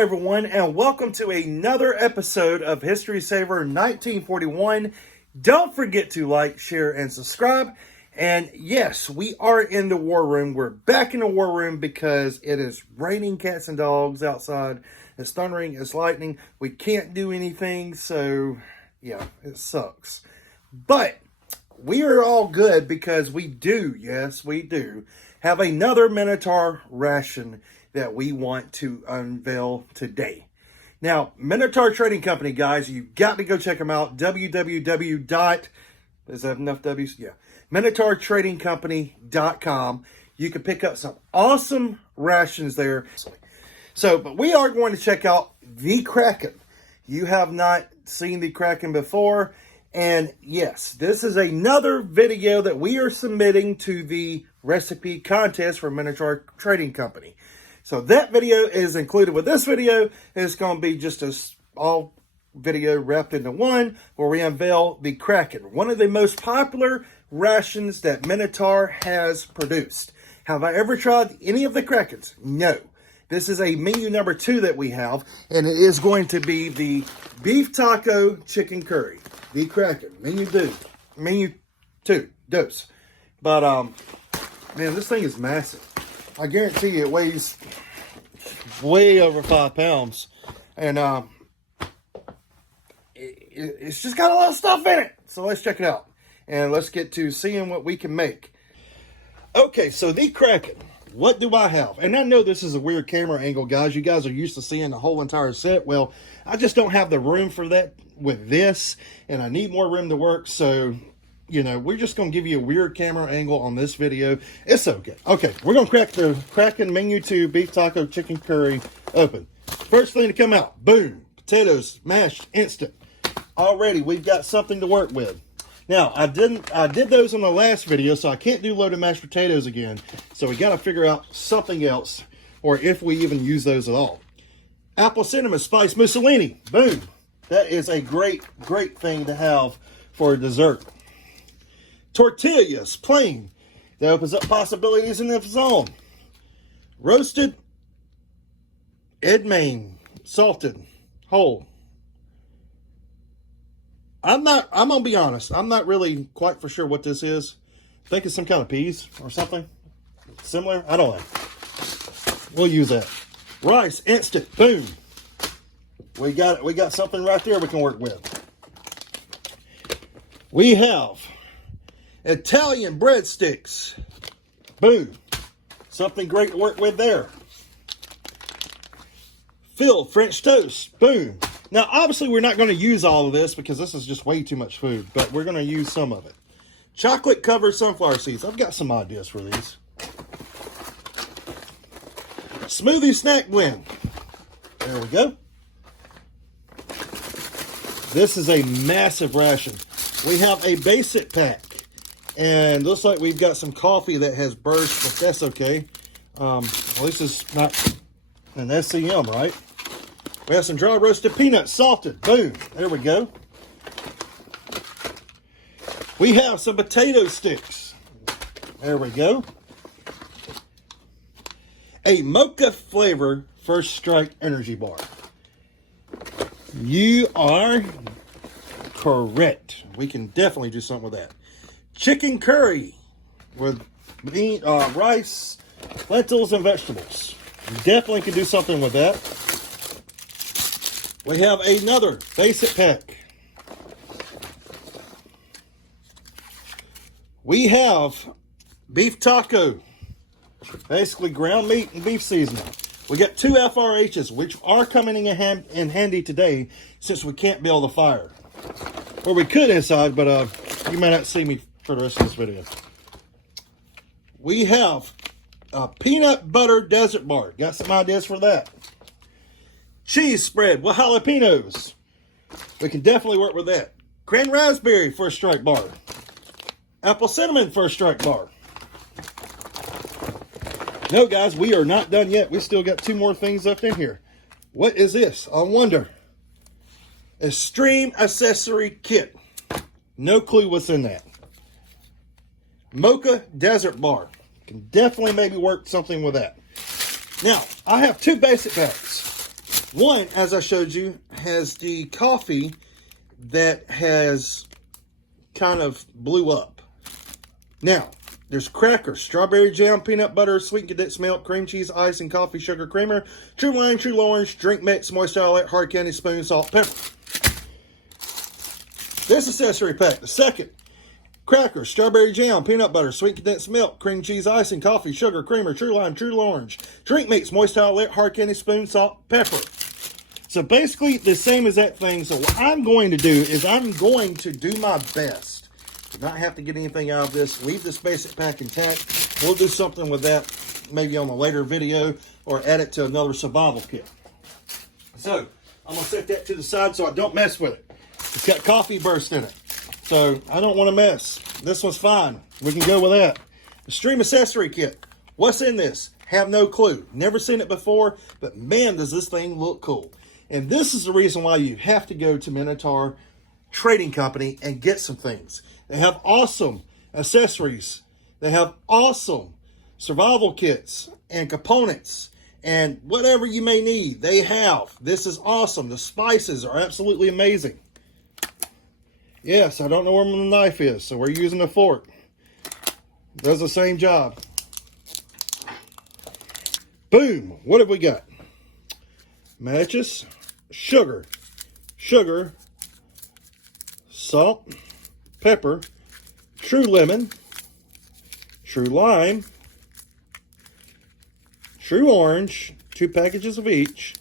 everyone, and welcome to another episode of History Saver 1941. Don't forget to like, share, and subscribe. And yes, we are in the war room. We're back in the war room because it is raining cats and dogs outside. It's thundering, it's lightning. We can't do anything, so yeah, it sucks. But we are all good because we do, yes, we do, have another Minotaur ration that we want to unveil today. Now, Minotaur Trading Company, guys, you've got to go check them out. www. Is that enough W's? Yeah. MinotaurTradingCompany.com. You can pick up some awesome rations there. So, but we are going to check out the Kraken. You have not seen the Kraken before. And yes, this is another video that we are submitting to the recipe contest for Minotaur Trading Company. So that video is included with this video. It's going to be just a all video wrapped into one where we unveil the Kraken, one of the most popular rations that Minotaur has produced. Have I ever tried any of the Krakens? No. This is a menu number 2 that we have, and it is going to be the beef taco chicken curry, the Kraken, menu 2, dose. But man, this thing is massive. I guarantee you it weighs way over 5 pounds. And it's just got a lot of stuff in it. So let's check it out. And let's get to seeing what we can make. Okay, so the Kraken. What do I have? And I know this is a weird camera angle, guys. You guys are used to seeing the whole entire set. Well, I just don't have the room for that with this. And I need more room to work. So, you know, we're just going to give you a weird camera angle on this video. It's okay. Okay, we're going to crack the Kraken menu 2 beef taco chicken curry open. First thing to come out, boom, potatoes mashed instant. Already, we've got something to work with. Now, I did those in the last video, so I can't do loaded mashed potatoes again. So we got to figure out something else, or if we even use those at all. Apple cinnamon spice mussolini, boom. That is a great, great thing to have for a dessert. Tortillas, plain. That opens up possibilities in its own. Roasted edamame, salted, whole. I'm gonna be honest, I'm not really quite for sure what this is. I think it's some kind of peas or something similar. I don't know. We'll use that. Rice, instant, boom. We got something right there we can work with. We have Italian breadsticks. Boom. Something great to work with there. Filled French toast. Boom. Now, obviously, we're not going to use all of this because this is just way too much food, but we're going to use some of it. Chocolate-covered sunflower seeds. I've got some ideas for these. Smoothie snack blend. There we go. This is a massive ration. We have a basic pack. And looks like we've got some coffee that has burst, but that's okay. At least it's not an SCM, right? We have some dry roasted peanuts, salted. Boom. There we go. We have some potato sticks. There we go. A mocha flavor First Strike energy bar. You are correct. We can definitely do something with that. Chicken curry with rice, lentils, and vegetables. Definitely can do something with that. We have another basic pack. We have beef taco. Basically ground meat and beef seasoning. We got 2 FRHs, which are coming in handy today since we can't build a fire. Or we could inside, but you may not see me for the rest of this video. We have a peanut butter desert bar. Got some ideas for that. Cheese spread with jalapenos. We can definitely work with that. Cran raspberry First Strike bar. Apple cinnamon First Strike bar. No, guys, we are not done yet. We still got 2 more things left in here. What is this? I wonder. Extreme accessory kit. No clue what's in that. Mocha desert bar. Can definitely maybe work something with that. Now, I have 2 basic packs. One, as I showed you, has the coffee that has kind of blew up. Now, there's crackers, strawberry jam, peanut butter, sweet condensed milk, cream cheese, icing, coffee, sugar, creamer, true lime, true orange, drink mix, moist chocolate, hard candy, spoon, salt, pepper. This accessory pack, the second, crackers, strawberry jam, peanut butter, sweet condensed milk, cream cheese, icing, coffee, sugar, creamer, true lime, true orange, drink mix, moist chocolate, hard candy, spoon, salt, pepper. So basically the same as that thing. So what I'm going to do is I'm going to do my best to not have to get anything out of this. Leave this basic pack intact. We'll do something with that maybe on a later video or add it to another survival kit. So I'm going to set that to the side so I don't mess with it. It's got coffee burst in it. So I don't want to mess. This one's fine. We can go with that. The Stream Accessory Kit. What's in this? Have no clue. Never seen it before, but man, does this thing look cool. And this is the reason why you have to go to Minotaur Trading Company and get some things. They have awesome accessories. They have awesome survival kits and components and whatever you may need. They have. This is awesome. The spices are absolutely amazing. Yes, I don't know where my knife is, so we're using a fork. Does the same job. Boom. What have we got? Matches, sugar, salt, pepper, true lemon, true lime, true orange, 2 packages of each,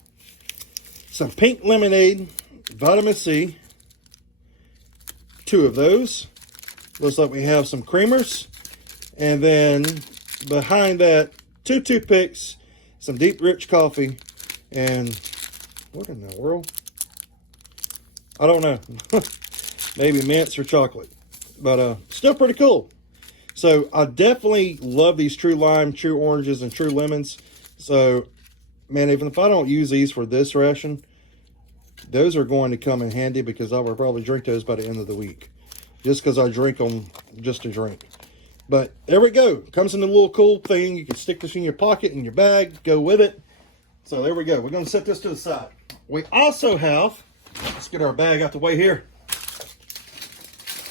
some pink lemonade, vitamin C, 2 of those. Looks like we have some creamers, and then behind that, 2 toothpicks, some deep rich coffee, and what in the world? I don't know. Maybe mints or chocolate. But still pretty cool. So I definitely love these true lime, true oranges, and true lemons. So, man, even if I don't use these for this ration, those are going to come in handy because I will probably drink those by the end of the week. Just because I drink them just to drink. But there we go. Comes in a little cool thing. You can stick this in your pocket, in your bag, go with it. So there we go. We're going to set this to the side. We also have, let's get our bag out the way here.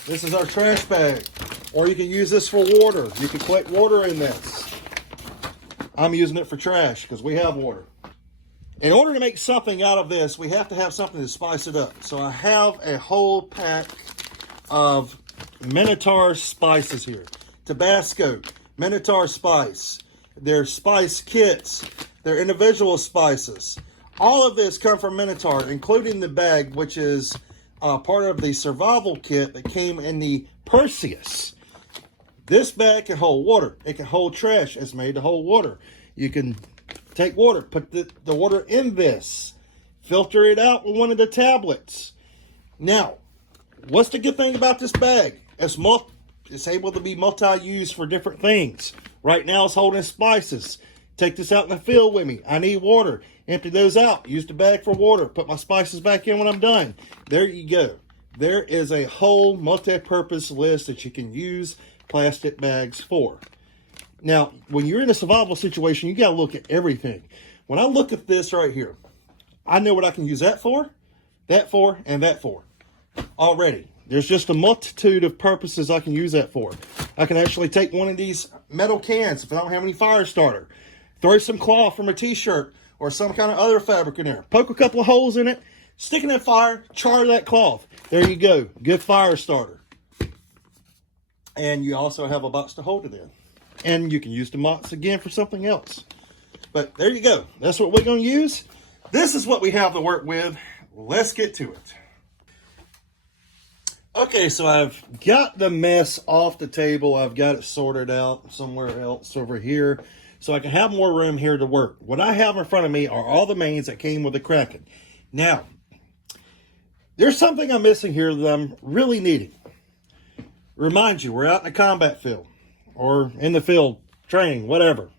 This is our trash bag. Or you can use this for water. You can collect water in this. I'm using it for trash because we have water. In order to make something out of this, we have to have something to spice it up. So I have a whole pack of Minotaur spices here. Tabasco, Minotaur spice, their spice kits, their individual spices. All of this come from Minotaur, including the bag, which is part of the survival kit that came in the Perseus. This bag can hold water. It can hold trash. It's made to hold water. You can take water, put the water in this, filter it out with one of the tablets. Now, what's the good thing about this bag? It's able to be multi-used for different things. Right now it's holding spices. Take this out in the field with me. I need water. Empty those out. Use the bag for water. Put my spices back in when I'm done. There you go. There is a whole multi-purpose list that you can use plastic bags for. Now, when you're in a survival situation, you got to look at everything. When I look at this right here, I know what I can use that for, and that for already. There's just a multitude of purposes I can use that for. I can actually take one of these metal cans if I don't have any fire starter, throw some cloth from a t-shirt or some kind of other fabric in there, poke a couple of holes in it, stick it in fire, char that cloth. There you go. Good fire starter. And you also have a box to hold it in. And you can use the box again for something else. But there you go. That's what we're going to use. This is what we have to work with. Let's get to it. Okay, so I've got the mess off the table. I've got it sorted out somewhere else over here so I can have more room here to work. What I have in front of me are all the mains that came with the Kraken. Now, there's something I'm missing here that I'm really needing. Remind you, we're out in the combat field or in the field training, whatever.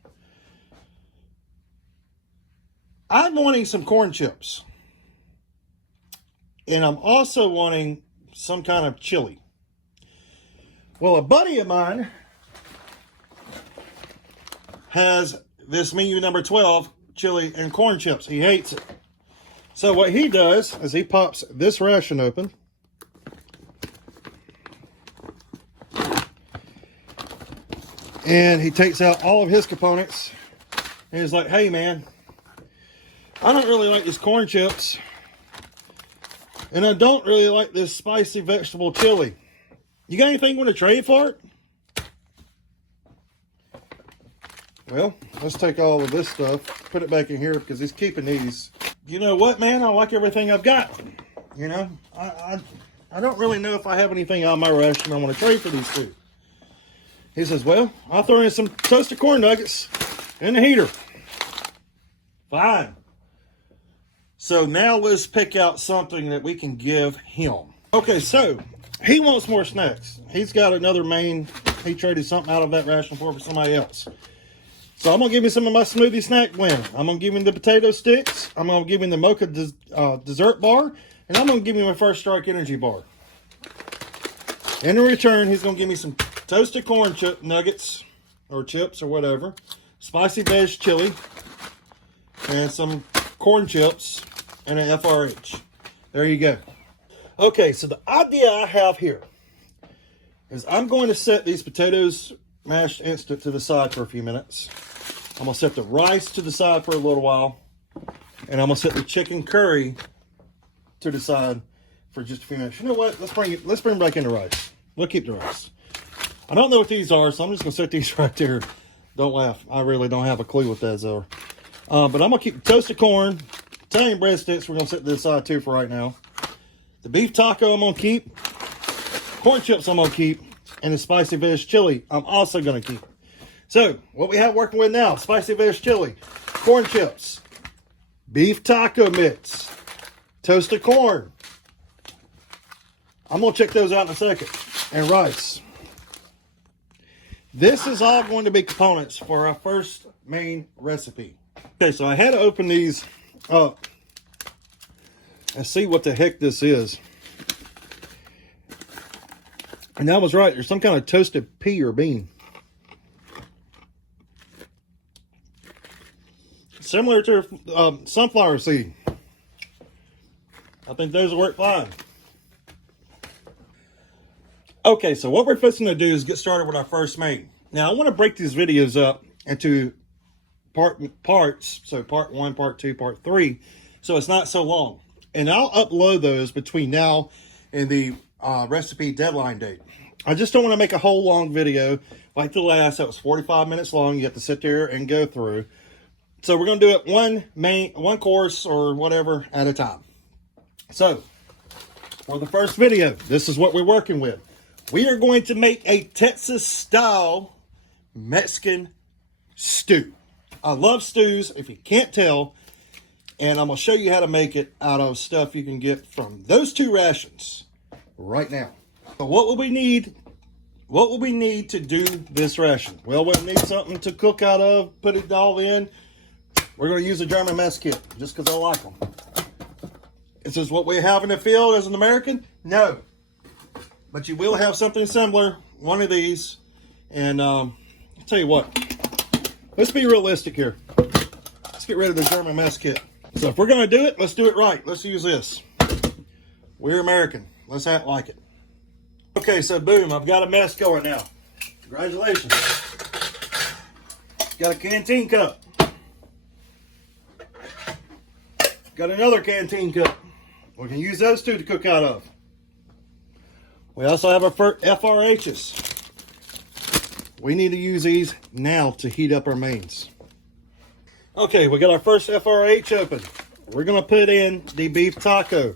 I'm wanting some corn chips. And I'm also wanting some kind of chili. Well, a buddy of mine has this menu number 12, chili and corn chips. He hates it. So what he does is he pops this ration open. And he takes out all of his components. And he's like, hey man, I don't really like these corn chips. And I don't really like this spicy vegetable chili. You got anything you want to trade for it? Well, let's take all of this stuff, put it back in here because he's keeping these. You know what, man? I like everything I've got. You know, I don't really know if I have anything on my ration I want to trade for these two. He says, well, I'll throw in some toasted corn nuggets in the heater. Fine. So now let's pick out something that we can give him. Okay, so he wants more snacks. He's got another main. He traded something out of that ration for somebody else. So I'm going to give him some of my smoothie snack blend. I'm going to give him the potato sticks. I'm going to give him the mocha dessert bar. And I'm going to give him a First Strike energy bar. In return, he's going to give me some toasted corn chip nuggets or chips or whatever. Spicy veg chili. And some corn chips and an FRH. There you go. Okay, so the idea I have here is I'm going to set these potatoes mashed instant to the side for a few minutes. I'm going to set the rice to the side for a little while. And I'm going to set the chicken curry to the side for just a few minutes. You know what? Let's bring back in the rice. We'll keep the rice. I don't know what these are, so I'm just going to set these right there. Don't laugh. I really don't have a clue what those are. But I'm going to keep the toasted corn, Italian breadsticks, we're going to set to the side too for right now. The beef taco I'm going to keep. Corn chips I'm going to keep. And the spicy veg chili I'm also going to keep. So, what we have working with now, spicy veg chili, corn chips, beef taco mix, toasted corn. I'm going to check those out in a second. And rice. This is all going to be components for our first main recipe. Okay, so I had to open these up and see what the heck this is. And I was right. There's some kind of toasted pea or bean. Similar to sunflower seed. I think those will work fine. Okay, so what we're fixing to do is get started with our first main. Now, I want to break these videos up into parts. So part 1, part 2, part 3. So it's not so long. And I'll upload those between now and the recipe deadline date. I just don't want to make a whole long video like the last. That was 45 minutes long. You have to sit there and go through. So we're going to do it one course or whatever at a time. So for the first video, this is what we're working with. We are going to make a Texas style Mexican stew. I love stews, if you can't tell. And I'm going to show you how to make it out of stuff you can get from those two rations right now. So what will we need? What will we need to do this ration? Well, we'll need something to cook out of, put it all in. We're going to use a German mess kit just because I like them. Is this what we have in the field as an American? No. But you will have something similar, one of these. And I'll tell you what, let's be realistic here. Let's get rid of the German mess kit. So if we're going to do it, let's do it right. Let's use this. We're American. Let's act like it. Okay, so boom, I've got a mess going now. Congratulations. Got a canteen cup. Got another canteen cup. We can use those two to cook out of. We also have our FRHs. We need to use these now to heat up our mains. Okay, we got our first FRH open. We're going to put in the beef taco.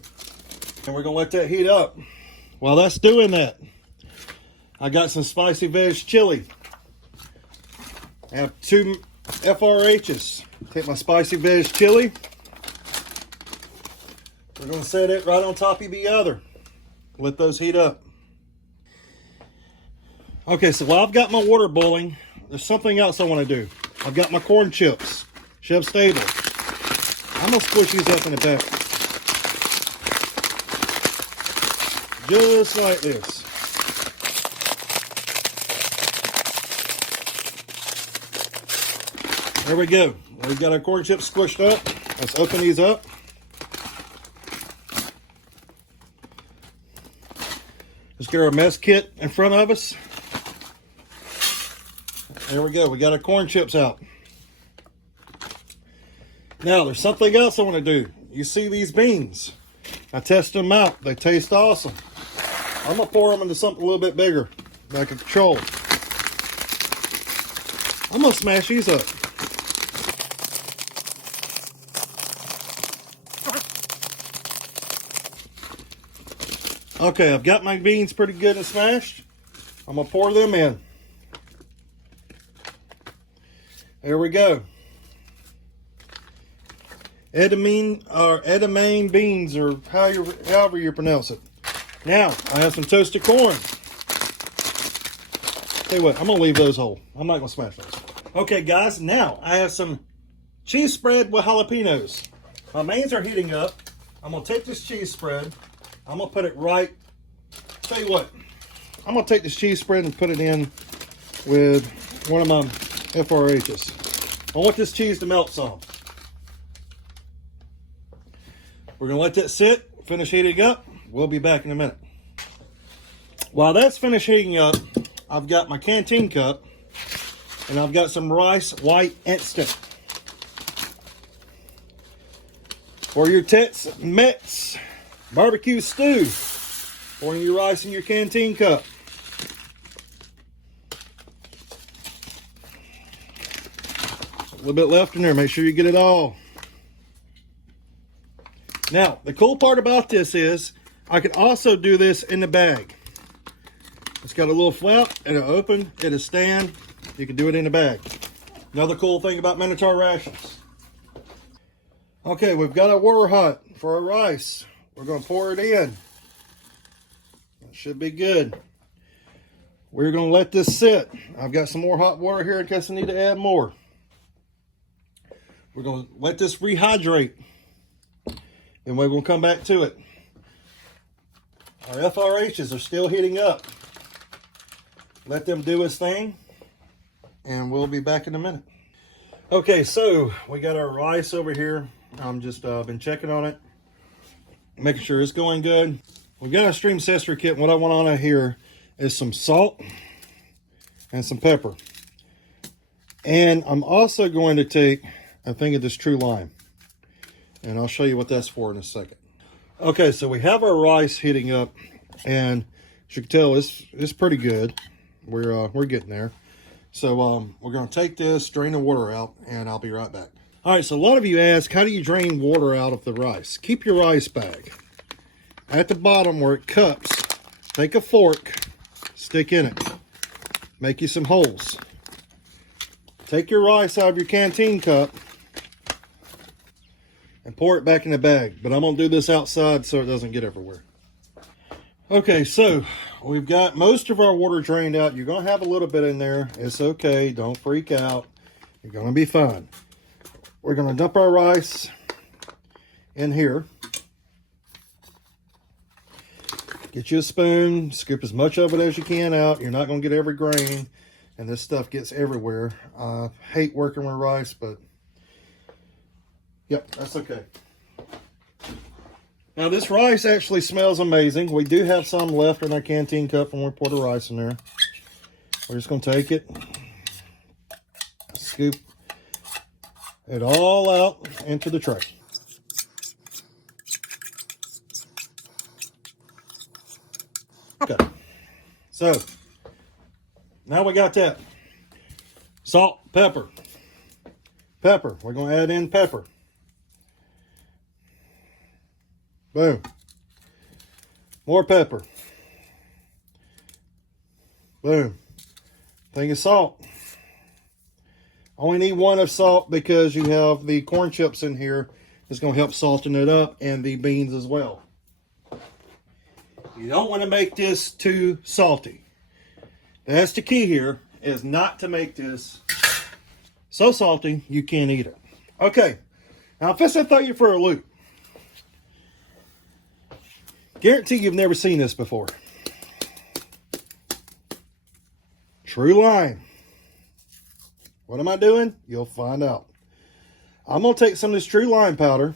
And we're going to let that heat up. While that's doing that, I got some spicy veg chili. I have 2 FRHs. Take my spicy veg chili. We're going to set it right on top of the other. Let those heat up. Okay, so while I've got my water boiling, there's something else I want to do. I've got my corn chips, shelf stable. I'm going to squish these up in the back. Just like this. There we go. We've got our corn chips squished up. Let's open these up. Get our mess kit in front of us. There we go. We got our corn chips out. Now, there's something else I want to do. You see these beans? I tested them out. They taste awesome. I'm going to pour them into something a little bit bigger, like a control. I'm going to smash these up. Okay, I've got my beans pretty good and smashed. I'm going to pour them in. There we go. Edamame beans, or however you pronounce it. Now, I have some toasted corn. Tell you what, I'm going to leave those whole. I'm not going to smash those. Okay, guys, now I have some cheese spread with jalapenos. My mains are heating up. I'm going to take this cheese spread. I'm going to put it right. Tell you what, I'm going to take this cheese spread and put it in with one of my FRHs. I want this cheese to melt some. We're going to let that sit, finish heating up. We'll be back in a minute. While that's finished heating up, I've got my canteen cup, and I've got some rice white instant. For your Tex-Mex barbecue stew, pouring your rice in your canteen cup. A little bit left in there, make sure you get it all. Now, the cool part about this is I can also do this in the bag. It's got a little flap, it'll open, it'll stand. You can do it in the bag. Another cool thing about Minotaur rations. Okay, we've got our water hot for our rice. We're going to pour it in. It should be good. We're going to let this sit. I've got some more hot water here in case I need to add more. We're going to let this rehydrate. And we're going to come back to it. Our FRHs are still heating up. Let them do its thing. And we'll be back in a minute. Okay, so we got our rice over here. I'm just been checking on it, making sure it's going good. We've got our stream accessory kit. And what I want on here is some salt and some pepper. And I'm also going to take a thing of this True Lime. And I'll show you what that's for in a second. Okay, so we have our rice heating up, and as you can tell, it's pretty good. We're getting there. So we're going to take this, drain the water out, and I'll be right back. All right, so a lot of you ask, how do you drain water out of the rice? Keep your rice bag at the bottom where it cups. Take a fork, stick in it, make you some holes. Take your rice out of your canteen cup and pour it back in the bag. But I'm going to do this outside so it doesn't get everywhere. Okay, so we've got most of our water drained out. You're going to have a little bit in there. It's okay. Don't freak out. You're going to be fine. We're going to dump our rice in here. Get you a spoon. Scoop as much of it as you can out. You're not going to get every grain. And this stuff gets everywhere. I hate working with rice, but yep, that's okay. Now this rice actually smells amazing. We do have some left in our canteen cup when we pour the rice in there. We're just going to take it, scoop it all out into the tray. Okay, so now we got that. Salt, pepper. Pepper, we're going to add in pepper. Boom. More pepper. Boom. Thing of salt. Only need one of salt because you have the corn chips in here. It's going to help salten it up, and the beans as well. You don't want to make this too salty. That's the key here, is not to make this so salty you can't eat it. Okay. Now, first I throw you for a loop. Guarantee you've never seen this before. True Lime. What am I doing? You'll find out. I'm going to take some of this True Lime powder,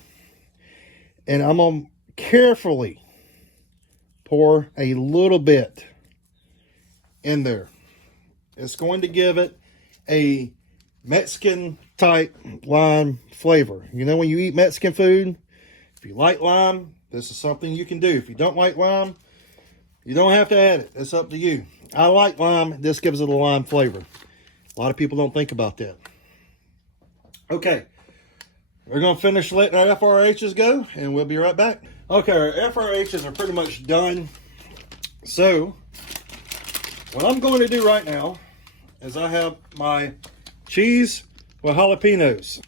and I'm going to carefully pour a little bit in there. It's going to give it a Mexican type lime flavor. You know, when you eat Mexican food, if you like lime, this is something you can do. If you don't like lime, you don't have to add it. It's up to you. I like lime. This gives it a lime flavor. A lot of people don't think about that. Okay. We're going to finish letting our FRHs go, and we'll be right back. Okay, our FRHs are pretty much done. So, what I'm going to do right now is I have my cheese with jalapenos.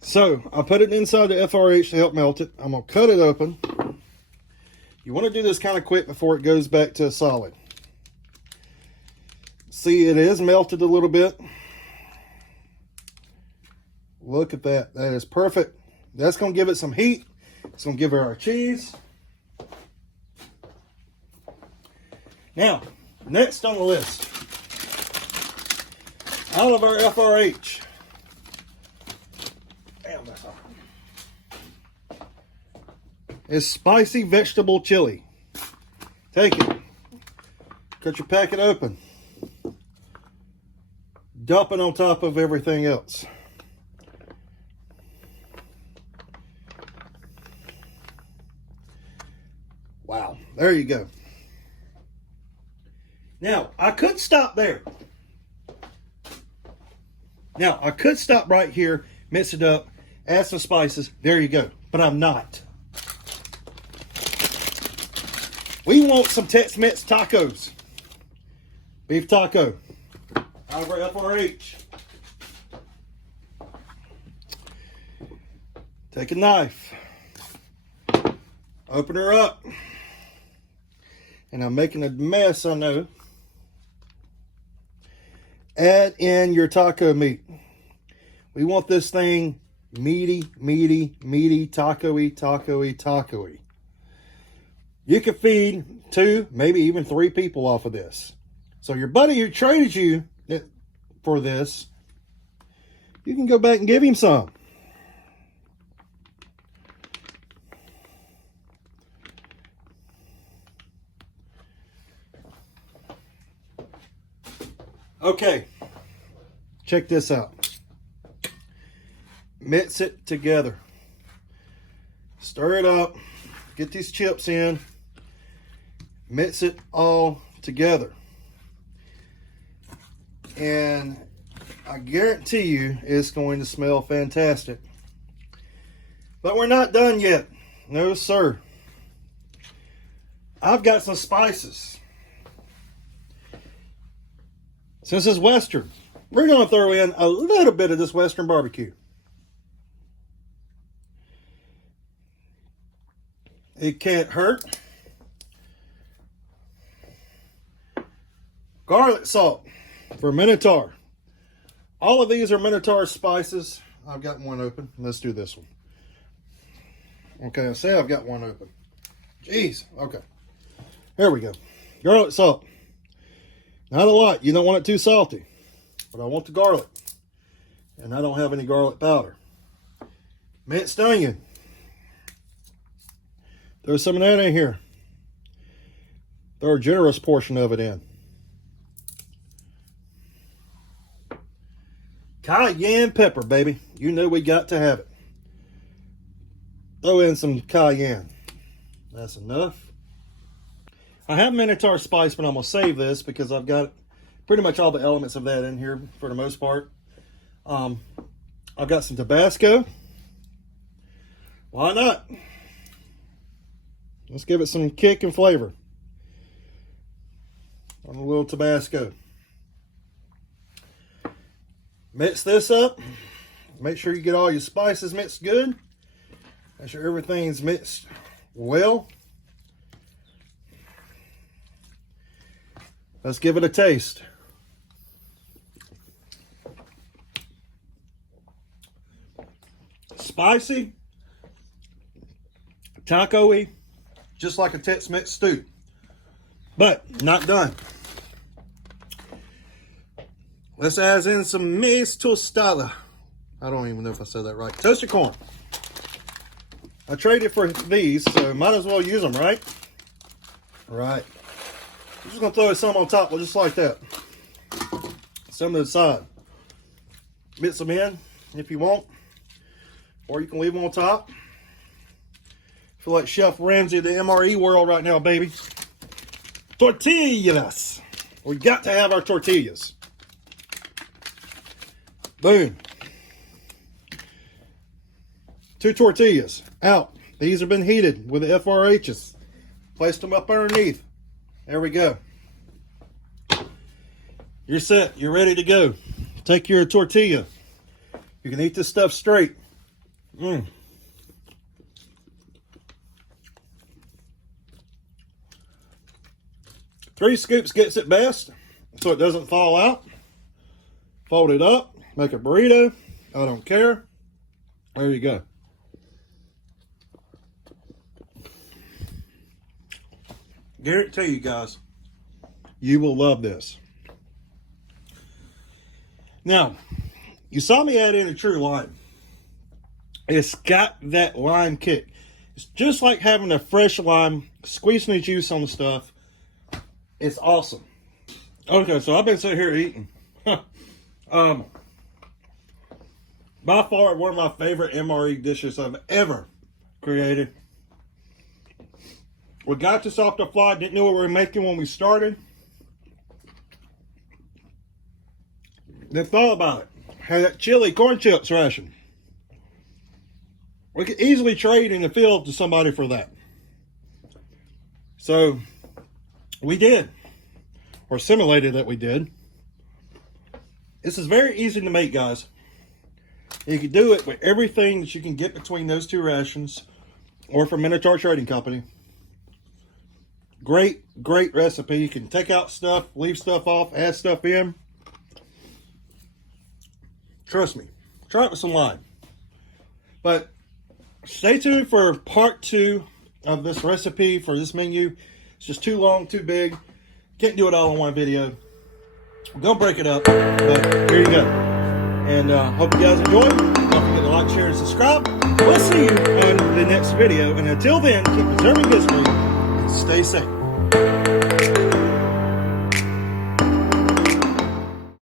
So, I put it inside the FRH to help melt it. I'm going to cut it open. You want to do this kind of quick before it goes back to a solid. See, it is melted a little bit. Look at that. That is perfect. That's going to give it some heat. It's going to give it our cheese. Now, next on the list, out of our FRH, is spicy vegetable chili. Take it. Cut your packet open. Dump it on top of everything else. Wow, there you go. Now, I could stop there. Now, I could stop right here, mix it up, add some spices. There you go. But I'm not. We want some Tex-Mex tacos. Beef taco. Out of our FRH. Take a knife. Open her up. And I'm making a mess, I know. Add in your taco meat. We want this thing meaty, meaty, meaty, taco-y, taco-y, taco-y. You can feed 2, maybe even 3 people off of this. So your buddy who traded you for this, you can go back and give him some. Okay, check this out. Mix it together. Stir it up. Get these chips in. Mix it all together. And I guarantee you it's going to smell fantastic. But we're not done yet. No, sir. I've got some spices. Since it's Western, we're going to throw in a little bit of this Western barbecue. It can't hurt. Garlic salt for Minotaur. All of these are Minotaur spices. I've got one open. Let's do this one. Okay, I say I've got one open. Jeez. Okay. Here we go. Garlic salt. Not a lot. You don't want it too salty. But I want the garlic. And I don't have any garlic powder. Minced onion. Throw some of that in here. Throw a generous portion of it in. Cayenne pepper, baby. You know we got to have it. Throw in some cayenne. That's enough. I have Minotaur spice, but I'm going to save this because I've got pretty much all the elements of that in here for the most part. I've got some Tabasco. Why not? Let's give it some kick and flavor. On a little Tabasco. Mix this up. Make sure you get all your spices mixed good. Make sure everything's mixed well. Let's give it a taste. Spicy, taco-y, just like a Tex-Mex stew. But not done. Let's add in some maize tostada. I don't even know if I said that right. Toasted corn. I traded for these, so might as well use them, right? All right. I'm just going to throw some on top, just like that. Some to the side. Mix them in if you want. Or you can leave them on top. Feel like Chef Ramsay of the MRE world right now, baby. Tortillas. We got to have our tortillas. Boom. 2 tortillas out. These have been heated with the FRHs. Placed them up underneath. There we go. You're set. You're ready to go. Take your tortilla. You can eat this stuff straight. 3 scoops gets it best, so it doesn't fall out. Fold it up, make a burrito. I don't care. There you go. Guarantee you guys, you will love this. Now, you saw me add in a true lime. It's got that lime kick. It's just like having a fresh lime, squeezing the juice on the stuff. It's awesome. Okay, so I've been sitting here eating. By far, one of my favorite MRE dishes I've ever created. We got this off the fly. Didn't know what we were making when we started. Then thought about it. Had that chili corn chips ration. We could easily trade in the field to somebody for that. So we did, or simulated that we did. This is very easy to make, guys. You can do it with everything that you can get between those 2 rations, or from Minotaur Trading Company. Great, great recipe. You can take out stuff, leave stuff off, add stuff in. Trust me, try it with some lime. But stay tuned for part 2 of this recipe for this menu. It's just too long, too big. Can't do it all in one video. Don't break it up, but here you go. And hope you guys enjoy. Don't forget to like, share, and subscribe. We'll see you on the next video. And until then, keep preserving history and stay safe.